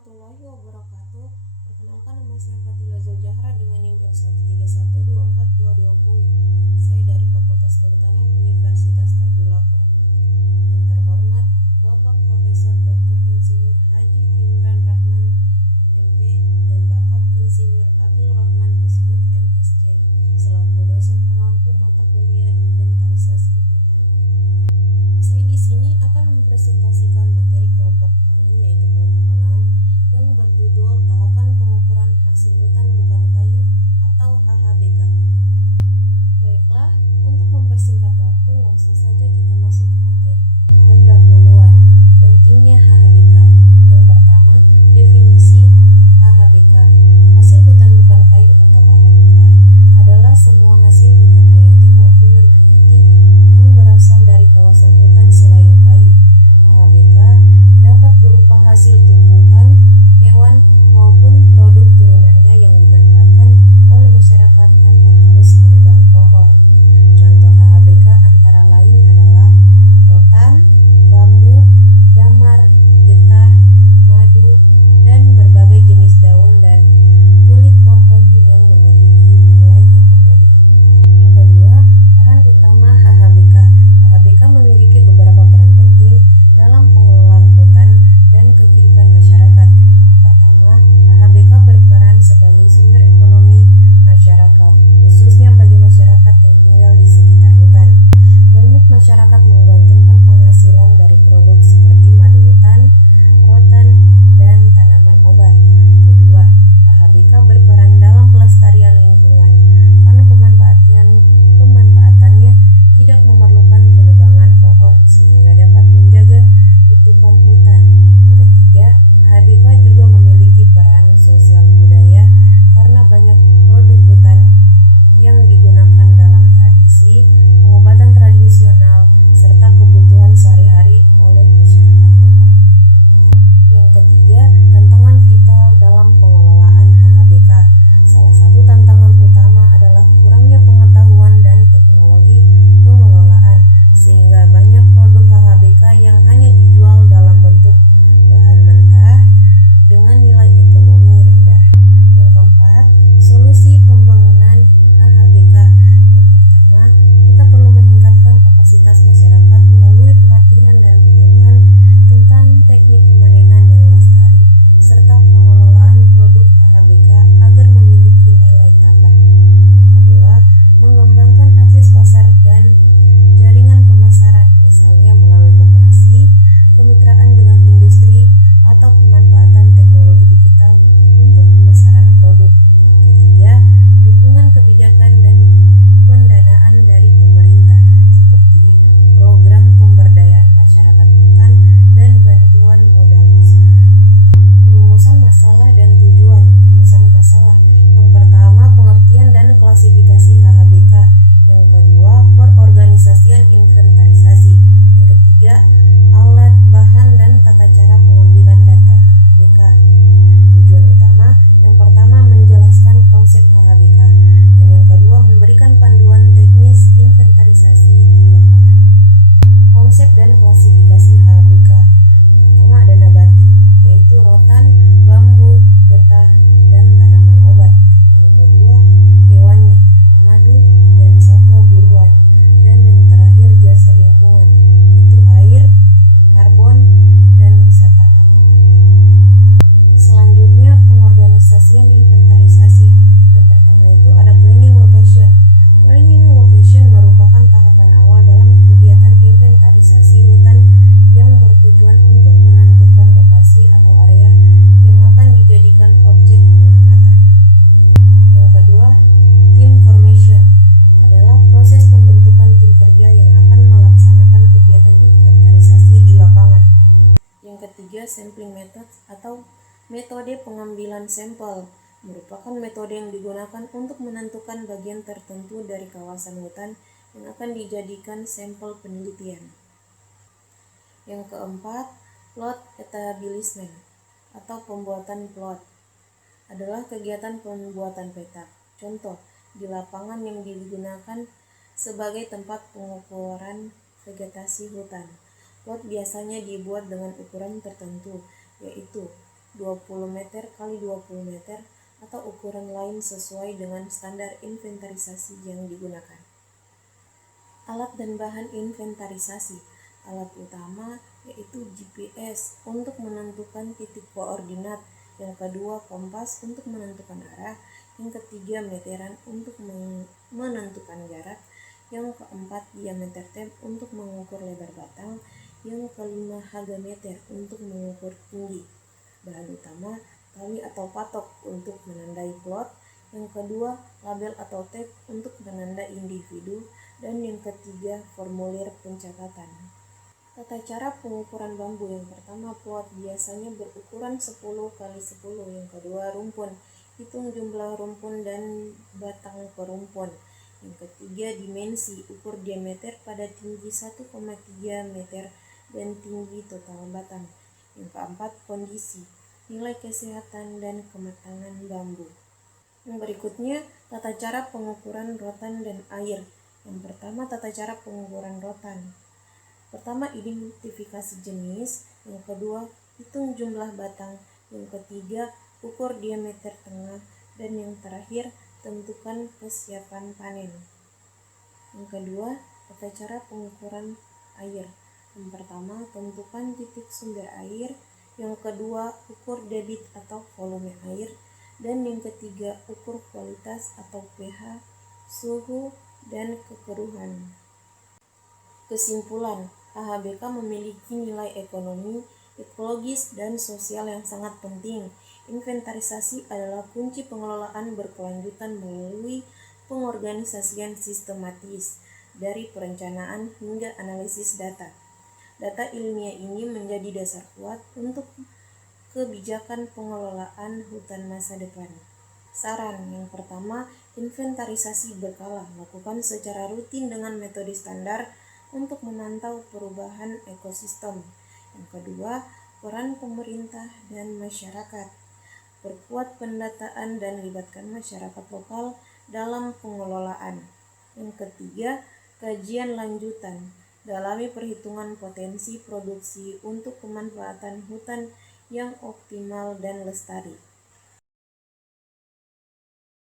warahmatullahi wabarakatuh. Perkenalkan, nama saya Fatila Zuljahra dengan NIM N131242220. Saya dari Fakultas Kehutanan Universitas Tadulako. Yang terhormat Bapak Profesor Dr. Insinyur Haji Imran Rahman MP dan Bapak Insinyur Abdul Rahman Eskut MSc selaku dosen pengampu mata kuliah inventarisasi hutan. Saya di sini akan mempresentasikan materi kelompok kami, yaitu kelompok 6 yang berjudul Tahapan Pengukuran Hasil Hutan Bukan Kayu atau HHBK. Baiklah, untuk mempersingkat waktu, langsung saja kita masuk ke materi. Pendahuluan, pentingnya HHBK. Yang pertama, definisi HHBK. Hasil hutan bukan kayu atau HHBK adalah semua hasil hutan hayati maupun non-hayati yang berasal dari kawasan hutan selain kayu. HHBK dapat berupa hasil tumbuhan, hewan, maupun produk turunannya yang dimanfaatkan oleh masyarakat tanpa harus menebang pohon. Contoh HHBK antara lain adalah rotan, bambu, damar, getah, madu, dan berbagai jenis daun dan kulit pohon yang memiliki nilai ekonomi. Yang kedua, peran utama HHBK. HHBK memiliki beberapa peran penting dalam pengelolaan hutan dan kehidupan masyarakat. Yang pertama, HHBK berperan sebagai sumber ekonomi masyarakat, khususnya bagi masyarakat yang tinggal di sekitar hutan. Banyak masyarakat menggantungkan penghasilan dari produk seperti madu hutan, rotan, dan tanaman obat. Kedua, HHBK berperan dalam pelestarian lingkungan karena pemanfaatannya tidak memerlukan penebangan pohon sehingga dapat menjaga tutupan hutan. Yang ketiga, HHBK juga memiliki peran sosial budaya karena banyak produk hutan yang digunakan dalam tradisi, pengobatan tradisional, serta kebutuhan sehari-hari oleh masyarakat lokal. Yang ketiga, tantangan vital dalam pengelolaan HHBK. Salah satu tantangan utama adalah kurangnya pengetahuan dan teknologi pengelolaan, sehingga banyak produk HHBK yang hanya dijual dalam bentuk bahan mentah dengan nilai ekonomi rendah. Yang keempat, solusi pembangunan HHBK. Yang pertama, kita perlu meningkatkan kapasitas masyarakat melalui pelatihan dan penyuluhan tentang teknik pemanenan yang lestari serta pengelolaan produk HHBK agar memiliki nilai tambah. Yang kedua, mengembangkan akses pasar dan jaringan pemasaran, misalnya melalui koperasi, kemitraan dengan industri, atau pemanfaatan teknologi digital untuk pemasaran produk. Yang ketiga, dukungan kebijakan dan pendanaan dari pemerintah seperti program pemberdayaan masyarakat hutan dan bantuan modal usaha. Rumusan masalah dan tujuan. Rumusan masalah. Yang pertama, pengertian dan klasifikasi HHBK. Yang kedua, perorganisasian inventarisasi. Yang ketiga, alat, bahan, dan tata cara pengambilan data HHBK. Tujuan utama, yang pertama menjelaskan konsep HHBK, dan yang kedua memberikan panduan teknis inventarisasi di lapangan. Konsep dan klasifikasi HHBK. Pertama ada nabati, yaitu rotan, bambu, getah, dan tanaman obat. Yang kedua hewani, madu, dan satwa buruan. Dan yang terakhir jasa lingkungan, yaitu air, karbon, dan wisata alam. Selanjutnya pengorganisasian inventarisasi. Yang pertama itu ada planning location. Planning location merupakan tahapan awal dalam kegiatan inventarisasi hutan yang bertujuan untuk menentukan lokasi atau area yang akan dijadikan objek pengamatan. Yang kedua, team formation adalah proses pembentukan tim kerja yang akan melaksanakan kegiatan inventarisasi di lapangan. Yang ketiga, sampling method atau metode pengambilan sampel merupakan metode yang digunakan untuk menentukan bagian tertentu dari kawasan hutan yang akan dijadikan sampel penelitian. Yang keempat, plot establishment atau pembuatan plot adalah kegiatan pembuatan peta. Contoh, di lapangan yang digunakan sebagai tempat pengukuran vegetasi hutan. Plot biasanya dibuat dengan ukuran tertentu, yaitu 20 meter kali 20 meter atau ukuran lain sesuai dengan standar inventarisasi yang digunakan. Alat dan bahan inventarisasi. Alat utama yaitu GPS untuk menentukan titik koordinat, yang kedua kompas untuk menentukan arah, yang ketiga meteran untuk menentukan jarak, yang keempat diameter tape untuk mengukur lebar batang, yang kelima hagameter untuk mengukur tinggi. Bahan utama tali atau patok untuk menandai plot, yang kedua label atau tape untuk penanda individu, dan yang ketiga formulir pencatatan. Tata cara pengukuran bambu. Yang pertama plot, biasanya berukuran 10 kali 10. Yang kedua rumpun, hitung jumlah rumpun dan batang per rumpun. Yang ketiga dimensi, ukur diameter pada tinggi 1,3 meter dan tinggi total batang. Yang keempat kondisi, nilai kesehatan dan kematangan bambu. Yang berikutnya tata cara pengukuran rotan dan air. Yang pertama tata cara pengukuran rotan. Pertama identifikasi jenis, yang kedua hitung jumlah batang, yang ketiga ukur diameter tengah, dan yang terakhir tentukan kesiapan panen. Yang kedua tata cara pengukuran air. Yang pertama tentukan titik sumber air, yang kedua ukur debit atau volume air, dan yang ketiga ukur kualitas atau pH, suhu, dan kekeruhan. Kesimpulan, AHBK memiliki nilai ekonomi, ekologis, dan sosial yang sangat penting. Inventarisasi adalah kunci pengelolaan berkelanjutan melalui pengorganisasian sistematis, dari perencanaan hingga analisis data. Data ilmiah ini menjadi dasar kuat untuk kebijakan pengelolaan hutan masa depan. Saran yang pertama, inventarisasi berkala, lakukan secara rutin dengan metode standar untuk memantau perubahan ekosistem. Yang kedua, peran pemerintah dan masyarakat. Perkuat pendataan dan libatkan masyarakat lokal dalam pengelolaan. Yang ketiga, kajian lanjutan. Dalami perhitungan potensi produksi untuk pemanfaatan hutan yang optimal dan lestari.